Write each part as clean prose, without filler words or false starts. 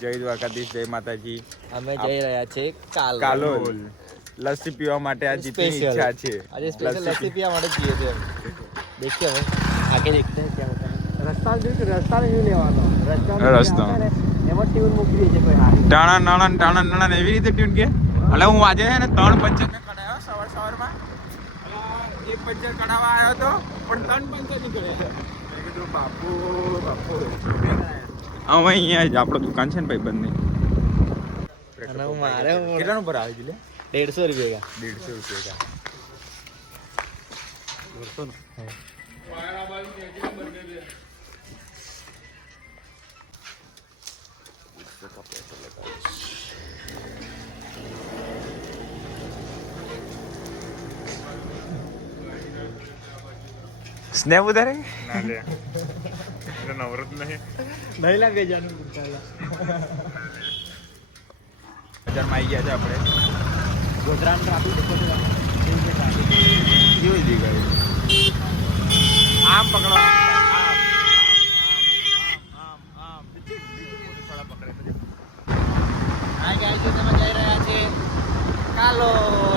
જય દ્વારકાધીશ, જય માતાજી. અમે જઈ રહ્યા છે કાલોલ લસ્સી પીવા માટે. આ જીતની ઈચ્છા છે આજે સ્પેશિયલ લસ્સી પીવા માટે જઈએ છીએ. देखिए हम आगे देखते हैं क्या होता है. रस्ता नहीं लेવાનો રસ્તો એમાં ટ્યુન મૂકી દે છે કોઈ હારી ટાણા એવી રીતે ટ્યુન કે એટલે હું આજે છે ને 3 પંચર ને કઢાયો સવારમાં. એક પંચર કઢાવા આવ્યો તો પણ 3 પંચર નીકળે છે. મેં કીધું બાપુ અમે અહીંયા જ આપણો દુકાન છે ને ભાઈ બંને. અને હું મારે કેટલાનું પર આવી ગયું? 150 रुपये का. 150 रुपये का. સ્નેપ ઉધારે ના લે એટલે નવરત નહીં લાગે જાનું બજારમાં આવી ગયા છે આપણે. ગોધરાનું ટ્રાફિક દેખો છો કેવી જગ્યાએ આમ પકડવાનું. હા ગાઈસ તમે જઈ રહ્યા છે કાલો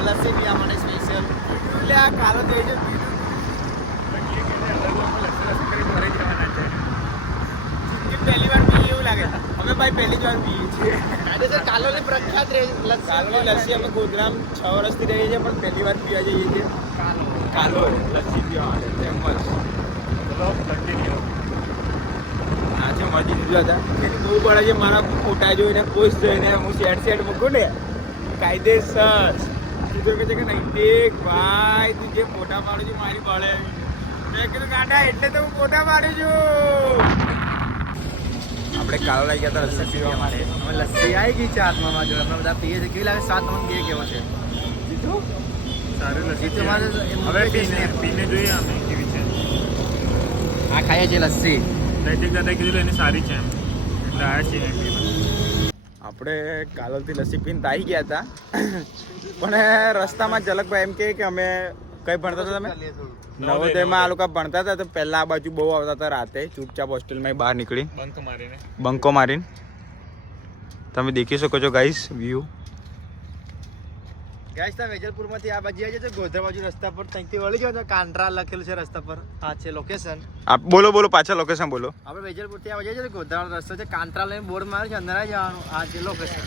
લસ્સી પીવા માટે સ્પેશિયલ. એટલે આ કાલો થઈ છે પહેલી વાર પીએ એવું લાગે. અમે ભાઈ પહેલી જ વાર પીએ છીએ. કાલોની પ્રખ્યાત કાલોની લસ્સી અમે ગોધરામાં 6 વર્ષથી રહીએ છીએ પણ પહેલી વાર પીવા જઈએ છીએ કાલો લસ્સી પીવા માટે. આજે મજી દીધા હતા કે બહુ પડે છે મારા ફોટા જોઈને ખુશ થઈને હું સેટ મૂકું ને કાયદેસર. સીધો કહે છે કે નહીં દેખ ભાઈ તું જે ફોટા પાડું છું મારી બળે. મેં કીધું કાઢા એટલે તો હું ફોટા પાડું છું. આપણે કાલો લાગી ગયા હતા લસ્સી પીવા માટે. અમે લસ્સી આવી ગઈ છે હાથમાં જો અમે બધા પીએ છીએ. કેવી લાગે? સ્વાદ તમને કેવો છે? જીતું સારું લસ્સી જીતું મારે હવે પીને જોઈએ અમે કેવી છે. આ ખાઈએ છીએ લસ્સી. નૈતિક દાદા કીધું એની સારી છે એમ એટલે આ છે આપણે કાલોલથી લસ્સી પીને તો આવી ગયા હતા પણ રસ્તામાં ઝલકભાઈ એમ કે અમે કઈ ભણતા હતા તમે? નવોદયમાં આ લોકો ભણતા હતા તો પહેલા આ બાજુ બહુ આવતા હતા રાતે ચૂપચાપ હોસ્ટેલમાં બહાર નીકળી બંકો મારીને. તમે દેખી શકો છો ગાઈસ વ્યૂ. ગાઈસ તમે વેજલપુરમાંથી આ બાજુ આવી જજો ગોધરા બાજુ રસ્તા પર ત્યાંથી વળી જાવ તો કાંટ્રા લખેલું છે રસ્તા પર. આ છે લોકેશન. આપ બોલો પાછા લોકેશન બોલો. આપણે વેજલપુરથી આ બાજુ જજો ગોધરાનો રસ્તો છે. કાંટ્રા લઈને બોર્ડ મારે છે અંદર આવી જવાનું. આ છે લોકેશન.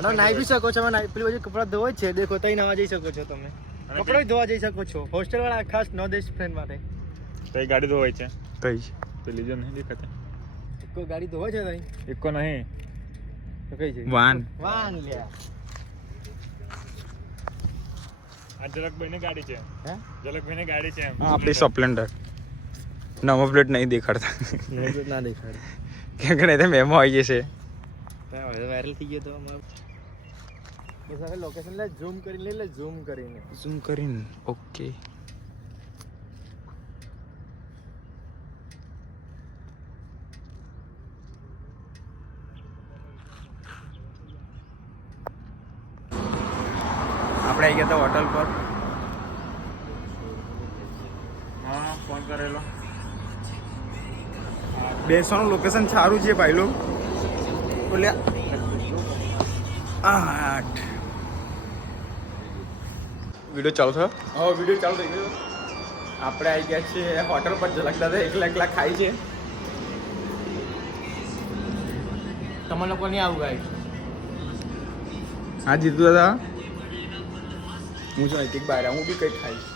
તમે નાઈ બી શકો છો. અમે પેલી બાજુ કપડાં ધોવાય છે દેખો તઈ નાવા જઈ શકો છો. તમે કપડાં ધોવા જઈ શકો છો. હોસ્ટેલ વાળા ખાસ નોદેશ ફ્રેન્ડ માટે. કઈ ગાડી ધોવાય છે કઈ પેલી જો નહીં દેખાતી કોઈ ગાડી ધોવાય છે તઈ? એકો નહીં તો કઈ છે? વાન લ્યા. આ ઝલકભાઈની ગાડી છે. હે? ઝલકભાઈની ગાડી છે એમ. આપણી સ્પ્લેન્ડર નંબર પ્લેટ નહીં દેખાડતા ના દેખાડે. ક્યાંક નહીં તો મેમો આવી જશે. વાયરલ થઈ ગયો તો અમારો. બસ હવે લોકેશન લે ઝૂમ કરીને લે ઝૂમ કરીને. ઝૂમ કરીને ઓકે. આપણે આવી ગયા હતા હોટલ પર. હા ફોન કરેલો. બેસવાનું લોકેશન સારું છે ભાઈ લો. બોલે 8 વિડીયો ચાલુ થયો. હા વિડીયો ચાલુ થઈ ગયો. આપણે આવી ગયા છીએ હોટલ પર. ઝલકતા હતા એકલા ખાઈ છે. તમે લોકો નહીં આવું ગાઈસ. હા જીતું દાદા હું છું નૈતિક બહાર હું બી કંઈક ખાઈશ.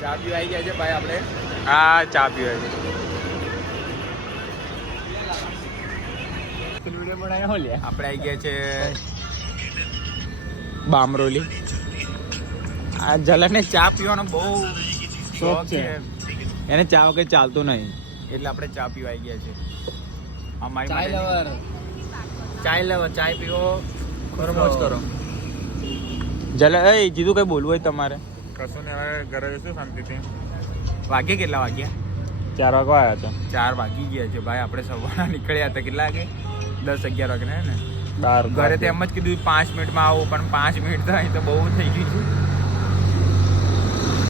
ચા પીવા આવી ગયા છે ભાઈ આપણે. હા ચા પીવા છે. વિડીયો બનાવ્યો લે. આપણે આવી ગયા છે બામરોલી. આ ઝલકને ચા પીવાનો બહુ શોખ છે. એને ચા વગર ચાલતું નહીં એટલે આપણે ચા પીવા આવી ગયા છે. અમારી ચાય માટે લવર ચાય પીવો ખરો મોજ કરો. એ જીધું કઈ બોલવું હોય તમારે? કશું ને હવે ઘરે જશું શાંતિથી. વાગ્યા કેટલા વાગ્યા? 4 વાગવા આવ્યા છે. 4 વાગી ગયા છે ભાઈ. આપણે સવારના નીકળ્યા હતા કેટલા વાગે? 10-11 વાગે ને. બાર ઘરે તો એમ જ કીધું 5 મિનિટમાં આવું પણ 5 મિનિટ તો અહીં તો બહુ થઈ ગયું છે.